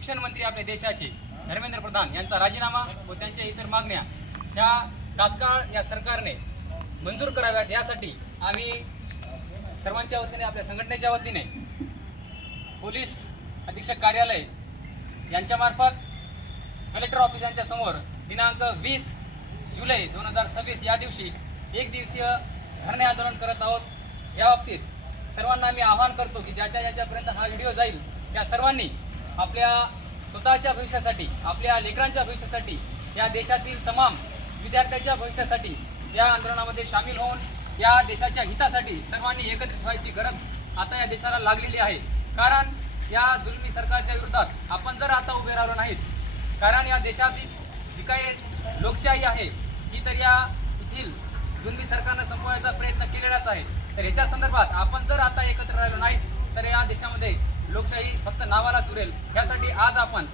शिक्षण मंत्री आपल्या देशाचे धर्मेंद्र प्रधान यांचा राजीनामा व त्यांच्या इतर मागण्या ह्या तात्काळ या सरकारने मंजूर कराव्यात यासाठी आम्ही सर्वांच्या वतीने आपल्या संघटनेच्या वतीने पोलीस अधीक्षक कार्यालय यांच्यामार्फत कलेक्टर ऑफिस यांच्या समोर दिनांक 20 जुलै 2026 या दिवशी एक दिवसीय धरणे आंदोलन करत आहोत। या बाबतीत सर्वांना आम्ही आवाहन करतो की ज्याच्यापर्यंत हा व्हिडिओ जाईल त्या सर्वांनी आपल्या स्वतःच्या भविष्यासाठी, आपल्या लेकरांच्या भविष्यासाठी, या देशातील तमाम विद्यार्थ्यांच्या भविष्यासाठी या आंदोलनामध्ये सामील होऊन या देशाच्या हितासाठी सर्वांनी एकत्रित व्हायची गरज आता या देशाला लागलेली आहे। कारण या जुलमी सरकारच्या विरोधात आपण जर आता उभे राहिलो नाहीत, कारण या देशातील जी काही लोकशाही आहे ही तर या येथील जुलमी सरकारनं संपवण्याचा प्रयत्न केलेलाच आहे। तर याच्या संदर्भात आपण जर आता एकत्र राहिलो नाही तर या देशामध्ये लोकशाही फक्त नावालाच उरेल। यासाठी आज आपण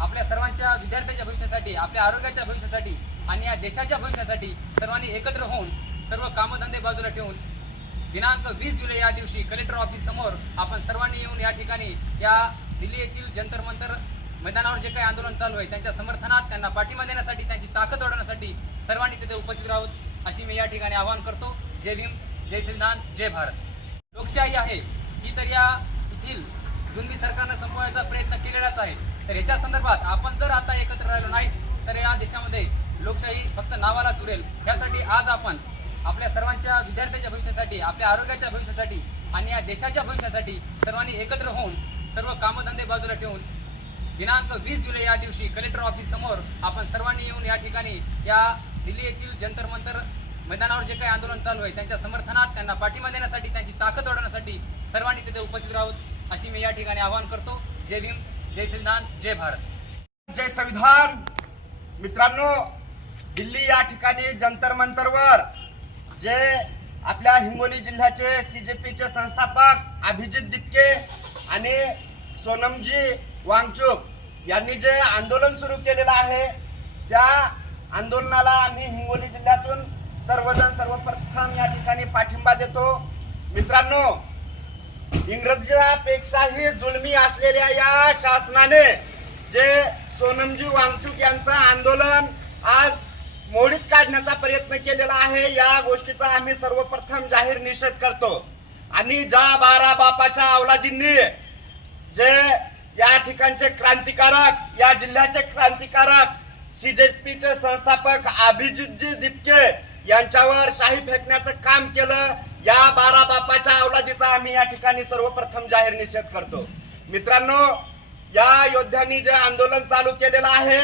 आपल्या सर्वांच्या विद्यार्थ्यांच्या भविष्यासाठी, आपल्या आरोग्याच्या भविष्यासाठी आणि या देशाच्या भविष्यासाठी सर्वांनी एकत्र होऊन सर्व कामधंदे बाजूला ठेवून दिनांक 20 जुलै या दिवशी कलेक्टर ऑफिस समोर आपण सर्वांनी येऊन या ठिकाणी या दिल्ली येथील जंतर मंतर मैदानावर जे काही आंदोलन चालू आहे त्यांच्या समर्थनात, त्यांना पाठिंबा देण्यासाठी, त्यांची ताकद वाढवण्यासाठी सर्वांनी तिथे उपस्थित राहावं अशी मी या ठिकाणी आवाहन करतो। जय भीम, जय संविधान, जय भारत। लोकशाही आहे ही तर या येथील जुलमी सरकारनं संपवण्याचा प्रयत्न केलेलाच आहे। तर याच्या संदर्भात आपण जर आता एकत्र राहिलो नाही तर या देशामध्ये लोकशाही फक्त नावालाच उरेल। यासाठी आज आपण आपल्या सर्वांच्या विद्यार्थ्यांच्या भविष्यासाठी, आपल्या आरोग्याच्या भविष्यासाठी आणि या देशाच्या भविष्यासाठी सर्वांनी एकत्र होऊन सर्व कामधंदे बाजूला ठेवून दिनांक 20 जुलै या दिवशी कलेक्टर ऑफिस समोर आपण सर्वांनी येऊन या ठिकाणी या दिल्ली येथील जंतर मंतर मैदानावर जे काही आंदोलन चालू आहे त्यांच्या समर्थनात, त्यांना पाठिंबा देण्यासाठी, त्यांची ताकद वाढवण्यासाठी सर्वांनी तिथे उपस्थित राहावं अशी मी या ठिकाणी आवाहन करतो। जय भीम, जय संविधान, जय भारत। जय संविधान। मित्रांनो, दिल्ली या ठिकाणी जंतर मंतरवर जे आपल्या हिंगोली जिल्ह्याचे सीजेपीचे संस्थापक अभिजित दिपके आणि सोनमजी वांगचुक यांनी जे आंदोलन सुरू केलेलं आहे त्या आंदोलनाला आम्ही हिंगोली जिल्ह्यातून सर्वप्रथम या ठिकाणी पाठिंबा देतो। मित्रांनो, इंग्रजांपेक्षाही जुलमी असलेल्या या शासनाने जे सोनमजी वांगचुक यांचं आंदोलन आज मोडीत काढण्याचा प्रयत्न केलेला आहे, या गोष्टीचा आम्ही सर्वप्रथम जाहीर निषेध करतो। आणि ज्या 12 बापाच्या अवलादींनी जे या ठिकाणचे क्रांतिकारक, या जिल्ह्याचे क्रांतिकारक सीजेपीचे संस्थापक अभिजितजी दिपके यांच्यावर शाही फेकण्याचं काम केलं, या 12 बापाच्या अवलादीचा आम्ही या ठिकाणी सर्वप्रथम जाहीर निषेध करतो। मित्रांनो, या योद्ध्यांनी जे आंदोलन चालू केलेलं आहे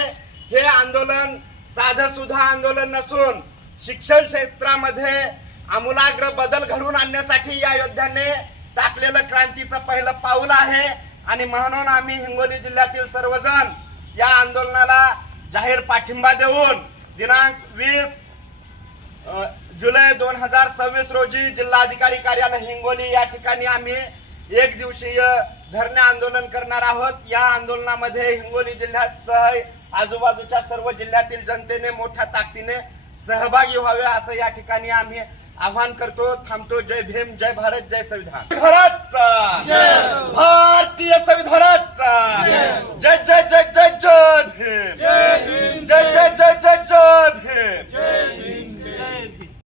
हे आंदोलन साधं सुद्धा आंदोलन नसून शिक्षण क्षेत्रामध्ये आमूलाग्र बदल घडवून आणण्यासाठी या योद्ध्यांनी टाकलेलं क्रांतीचं पहिलं पाऊल आहे। आणि म्हणून आम्ही हिंगोली जिल्ह्यातील सर्वजण या आंदोलनाला जाहीर पाठिंबा देऊन दिनांक 20 जुलै 2026 रोजी जिल्हाधिकारी कार्यालय हिंगोली या ठिकाणी आम्ही एक दिवसीय धरणे आंदोलन करणार आहोत। या आंदोलनामध्ये हिंगोली जिल्ह्यासह आजूबाजूच्या सर्व जिल्ह्यातील जनतेने मोठ्या ताकदीने सहभागी व्हावे असं या ठिकाणी आम्ही आवाहन करतो। थांबतो। जय भीम, जय भारत, जय संविधान। भारतीय संविधानाचा जय जय जय जय जय भीम, जय जय जय